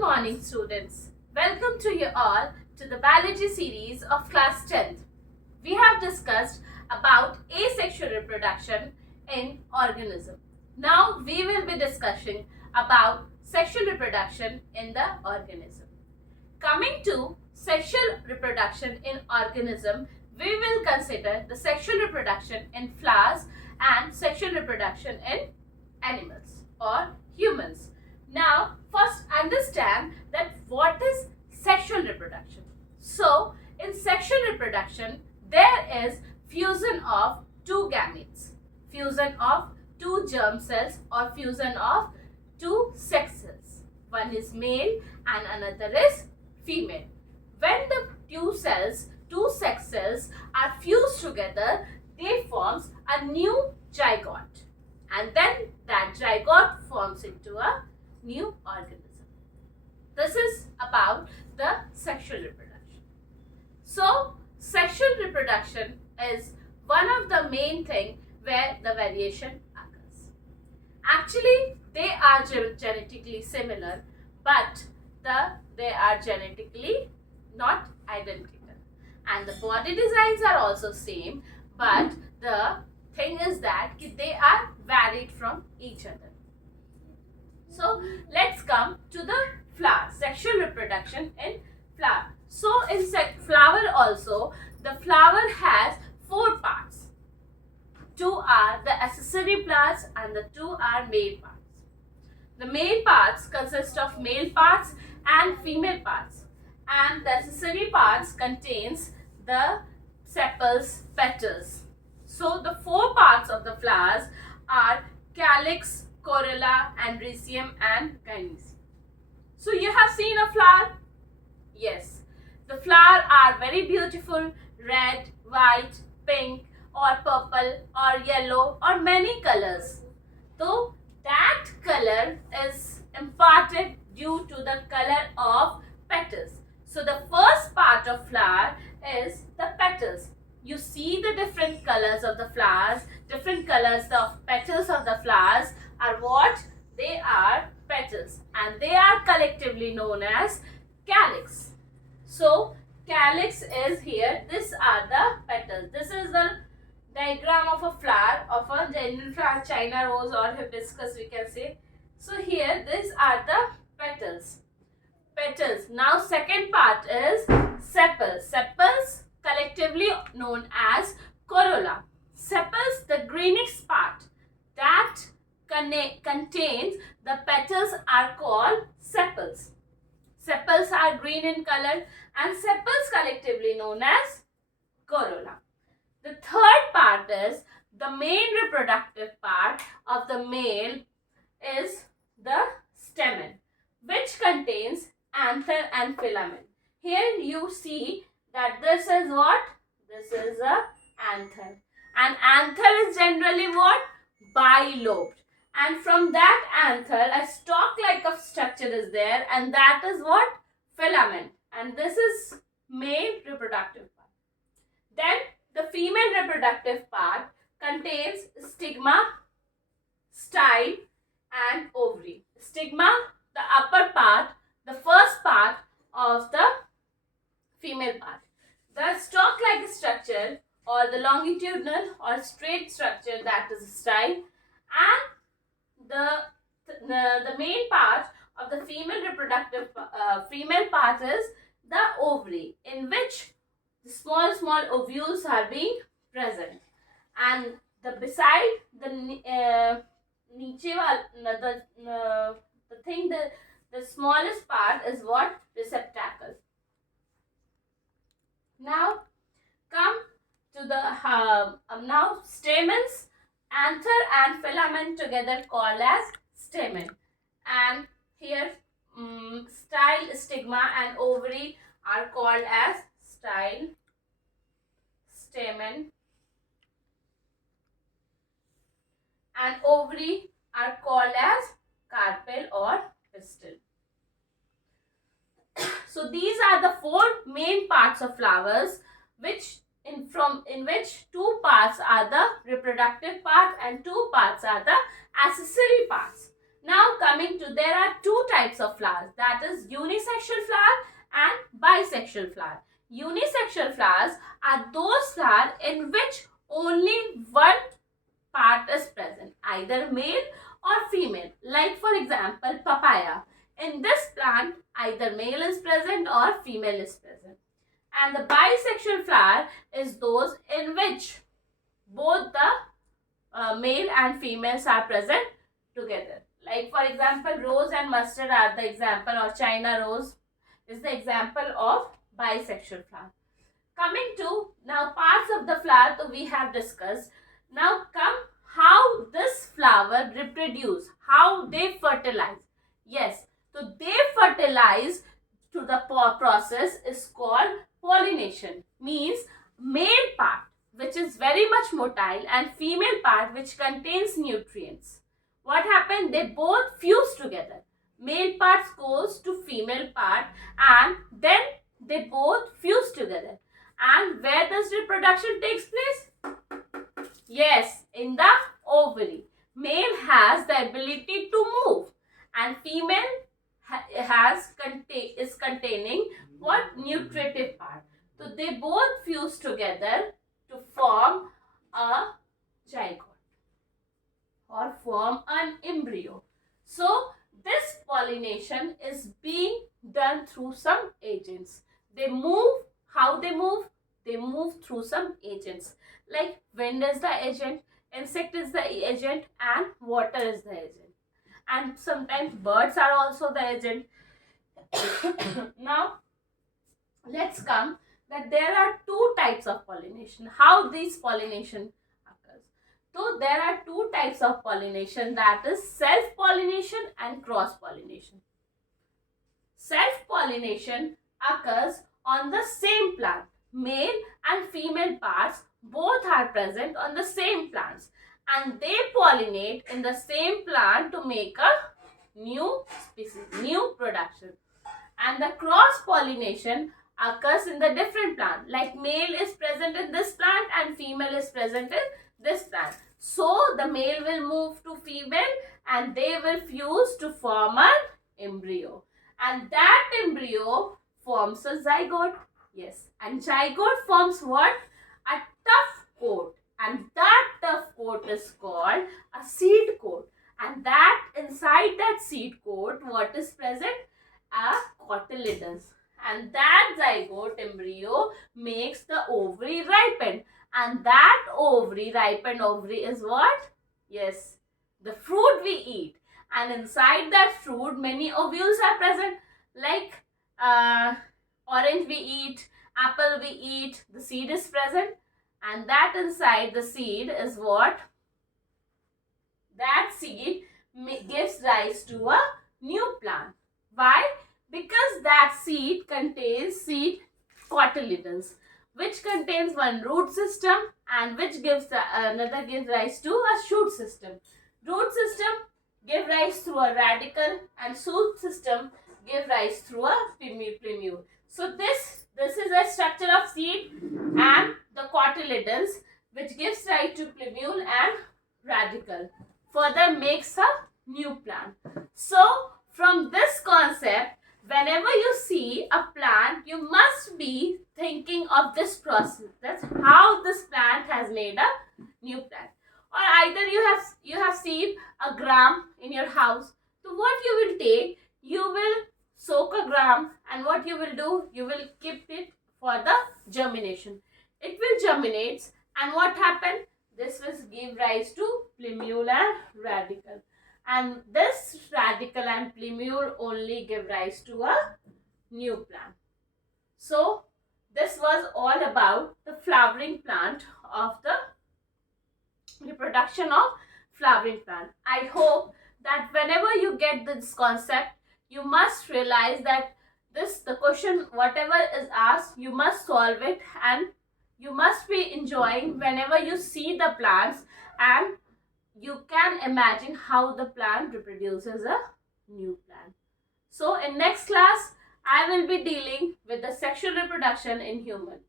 Good morning, students. Welcome to you all to the biology series of class 10th. We have discussed about asexual reproduction in organism. Now we will be discussing about sexual reproduction in the organism. Coming to sexual reproduction in organism, we will consider the sexual reproduction in flowers and sexual reproduction in animals or humans. Now, first understand that what is sexual reproduction. So, in sexual reproduction, there is fusion of two gametes, fusion of two germ cells or fusion of two sex cells. One is male and another is female. When the two sex cells are fused together, they forms a new zygote, and then that zygote forms into a new organism. This is about the sexual reproduction. So, sexual reproduction is one of the main thing where the variation occurs. Actually, they are genetically similar, but they are genetically not identical. And the body designs are also same, but the thing is that they are varied from each other. So let's come to the flower, sexual reproduction in flower. So in flower also, the flower has four parts. Two are the accessory parts and the two are male parts. The male parts consist of male parts and female parts, and the accessory parts contains the sepals, petals. So the four parts of the flowers are calyx, corolla, androecium and gynoecium. So you have seen a flower? Yes. The flowers are very beautiful, red, white, pink or purple or yellow or many colors. So that color is imparted due to the color of petals. So the first part of flower is the petals. You see the different colors of the flowers, different colors of petals of the flowers are what? They are petals, and they are collectively known as calyx. So calyx is here, these are the petals. This is the diagram of a flower, of a general flower, China rose or hibiscus we can say. So here these are the petals. Now second part is sepals. Sepals collectively known as corolla. Sepals, the greenish part that contains the petals are called sepals. Sepals are green in color and sepals collectively known as corolla. The third part is the main reproductive part of the male is the stamen, which contains anther and filament. Here you see that this is what? This is a anther. And anther is generally what? Bilobed. And from that anther, a stalk-like of structure is there, and that is what? Filament. And this is male reproductive part. Then the female reproductive part contains stigma, style, and ovary. Stigma, the upper part, the first part of the female part. The stalk-like structure or the longitudinal or straight structure, that is style, and the main part of the female reproductive female part is the ovary, in which the small ovules are being present, and the beside the the smallest part is what? Receptacle. Now come to the now stamens, anther and filament together called as stamen, and here style, stigma and ovary are called as style, stamen, and ovary are called as carpel or pistil. So these are the four main parts of flowers, in which two parts are the reproductive part and two parts are the accessory parts. Now coming to, there are two types of flowers, that is unisexual flower and bisexual flower. Unisexual flowers are those flowers in which only one part is present, either male or female. Like for example, papaya. In this plant, either male is present or female is present. And the bisexual flower is those in which both the male and females are present together. Like for example, rose and mustard are the example, or China rose is the example of bisexual flower. Coming to now parts of the flower, so we have discussed. Now come how this flower reproduce, how they fertilize. Yes, so they fertilize to the process is called pollination. Means male part which is very much motile and female part which contains nutrients. What happened? They both fuse together. Male part goes to female part and then they both fuse together. And where does reproduction takes place? Yes, in the ovary. Male has the ability to move and female is containing what? Nutritive part. So they both fuse together to form a zygote or form an embryo. So this pollination is being done through some agents. They move. How they move? They move through some agents. Like wind is the agent, insect is the agent, and water is the agent. And sometimes birds are also the agent. Now let's come that there are two types of pollination. How these pollination occurs? So there are two types of pollination, that is self-pollination and cross-pollination. Self-pollination occurs on the same plant. Male and female parts both are present on the same plants and they pollinate in the same plant to make a new species, new production. And the cross-pollination occurs in the different plant. Like male is present in this plant and female is present in this plant. So the male will move to female and they will fuse to form an embryo. And that embryo forms a zygote. Yes. And zygote forms what? A tough coat. And that tough coat is called a seed coat. And that inside that seed coat, what is present? A cotyledons. And that zygote embryo makes the ovary ripen. And that ovary, ripened ovary is what? Yes, the fruit we eat. And inside that fruit, many ovules are present. Like orange we eat, apple we eat, the seed is present. And that inside the seed is what? That seed gives rise to a new plant. Why? Because that seed contains seed cotyledons, which contains one root system and which gives another gives rise to a shoot system. Root system give rise through a radicle and shoot system give rise through a plumule. So this is a structure of seed and the cotyledons which gives rise to plumule and radicle. Further makes a new plant. So from this concept, whenever you see a plant, you must be thinking of this process. That's how this plant has made a new plant. Or either you have seen a gram in your house. So what you will take, you will soak a gram and what you will do, you will keep it for the germination. It will germinate and what happen? This will give rise to plumule and radicle. And this radicle and plumule only give rise to a new plant. So this was all about the flowering plant of the reproduction of flowering plant. I hope that whenever you get this concept, you must realize that the question, whatever is asked, you must solve it and you must be enjoying whenever you see the plants and you can imagine how the plant reproduces a new plant. So in next class, I will be dealing with the sexual reproduction in human.